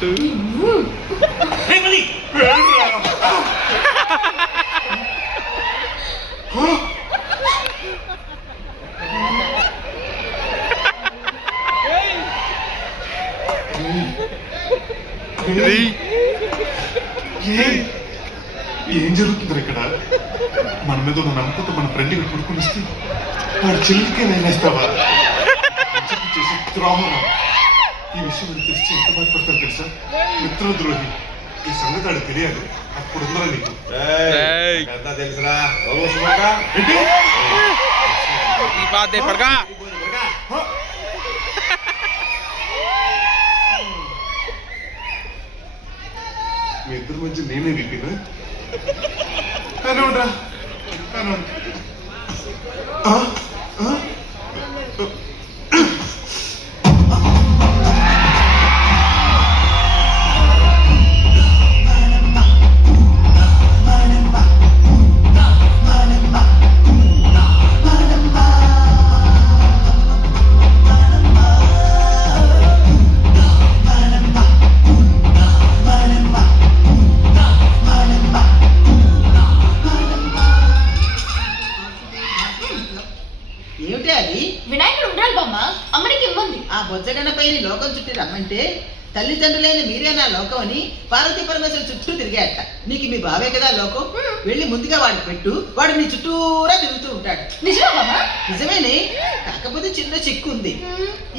పెట్టు. ఏం జరుగుతుంది ఇక్కడ? మన మీద ఉన్న నమ్మకంతో మన ఫ్రెండ్ ఇక్కడ పడుకుని వస్తే వాడు చెల్లికే నేనేస్తావా? చేసే ద్రోహం. ఈ విషయం తెలిసి ఎంత బాధపడతారు తెలుసా? మిత్రద్రోహి. ఈ సంగతి ఆడు తెలియాలి. అప్పుడు ఉందరా నీకు తెలుసురా. మీ ఇద్దరి మధ్య నేనే విప్పినా? కానీ ఉండరా, కానీ ఏమిటి అది? వినాయకుడు ఉండాలి బామ్మ, అమ్మనికి ఇమ్మంది. ఆ బొజ్జగన్నపై లోకం చుట్టూ రమ్మంటే తల్లిదండ్రులైన మీరే నా లోకం అని పార్వతీ పరమేశ్వరు చుట్టూ తిరిగాట. నీకు మీ బావే కదా లోకం. వెళ్ళి ముందుగా వాడికి పెట్టు, వాడు నీ చుట్టూరా తిరుగుతూ ఉంటాడు. నిజమా బామ్మ? నిజమేనే, కాకపోతే చిన్న చిక్కు ఉంది.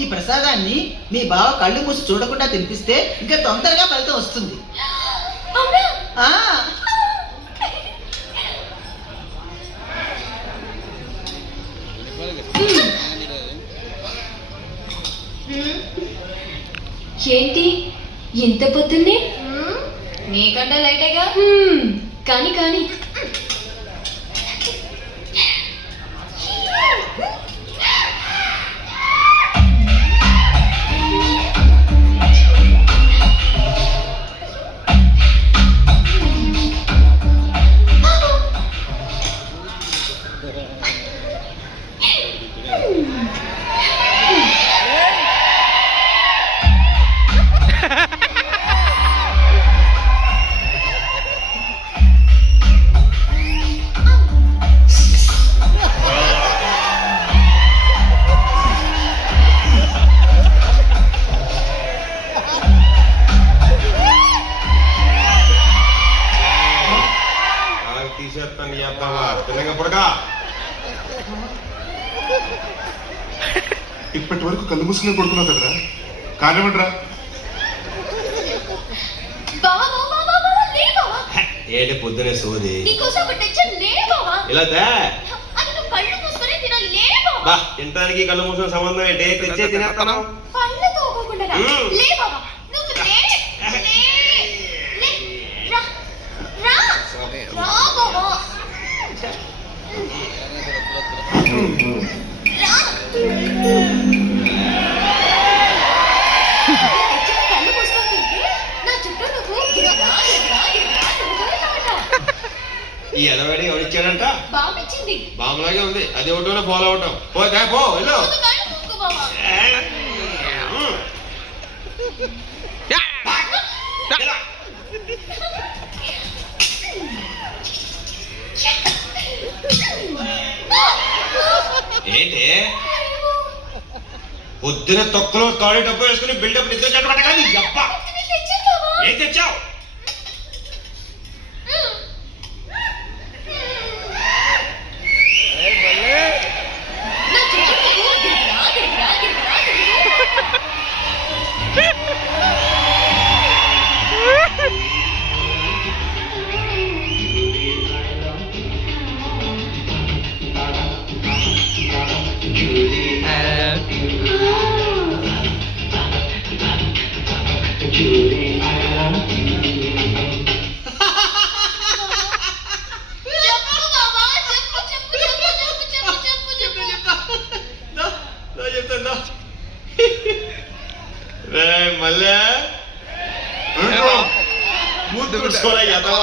ఈ ప్రసాదాన్ని మీ బావ కళ్ళు మూసి చూడకుండా తినిపిస్తే ఇంకా తొందరగా ఫలితం వస్తుంది. ఏంటి ఇంత పొద్దున్నే? నీకంటే లైటేగా. కానీ కానీ ఇప్పటి వరకు కళ్ళు మూసుకునే పడుకున్నావు కదరా, కానివ్వండిరా. ఏంటి పొద్దునే సోది? ఇలా తినడానికి కళ్ళు మూసుకునే సంబంధం ఏంటి? తెచ్చే తినేస్తాను. ఈ ఎదవేడి ఎవరిచ్చాడంట? బాంబులాగే ఉంది. అది ఒకటోనే ఫాలో అవటం. పో వెళ్ళు. ఏంటి పొద్దున తొక్కలో తాడి డబ్బు వేసుకుని బిల్డప్ నిద్ర చెట్టు కానీ ఏం తెచ్చావు? మళ్ళా మూర్తి పెట్టుకోలే కదా